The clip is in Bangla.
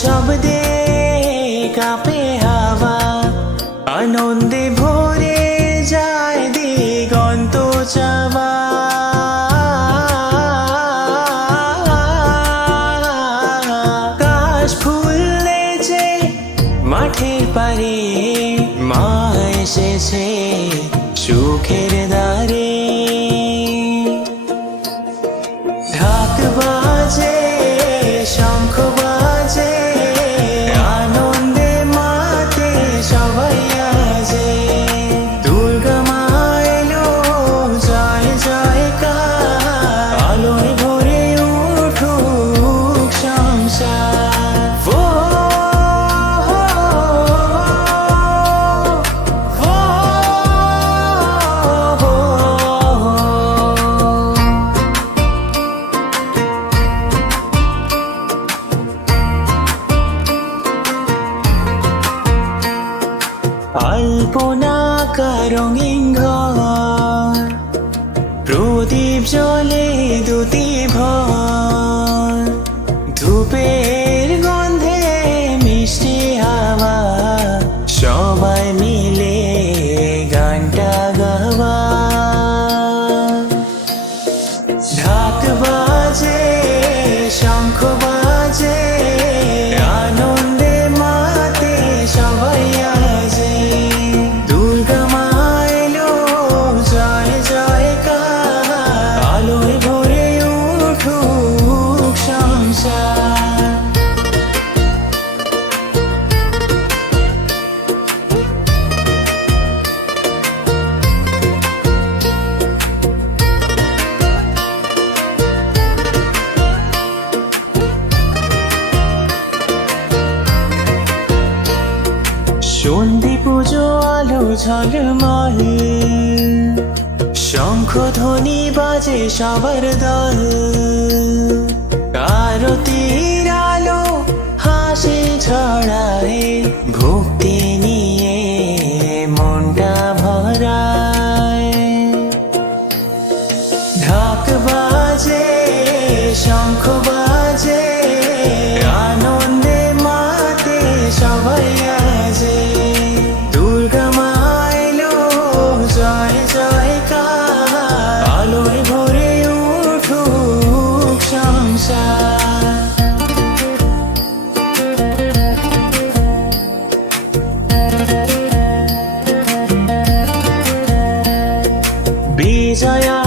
শব্দে কাঁপে হাওয়া, আনন্দে ভরে যায় দিগন্ত চাওয়া। কাশ ফুলেছে মাঠের পারে, মা এসেছে সুখের দ্বারে। ঢাক বাজে, শঙ্খ বাজে, আনন্দে মাতে সবাই আজে। দুর্গা মা এলো, জয় জয়কার, আলোয় ভরে উঠুক সংসার। আলপনা আঁকা রঙিন ঘর, প্রদীপ জ্বলে দুটি ভর। ধূপের গন্ধে মিষ্টি হাওয়া, সবাই মিলে গানটা গাওয়া। ঢাক বাজে, শঙ্খ বাজে, আনন্দে মাতে সবাই আজে। দুর্গা মা এলো, জয় জয়কার, আলোয় ভরে উঠুক সংসার। সন্ধি পুজো আলো ঝলমল, শঙ্খ ধ্বনি বাজে সবার দল। আরতির আলো হাসি ছড়ায়, ভক্তি নিয়ে মনটা ভরায়। ঢাক বাজে, শঙ্খ বাজে, আনন্দে মাতে সবাই আজে। দুর্গা মা এলো, জয় জয়কার, আলোয় ভরে উঠুক সংসার। বিজয়া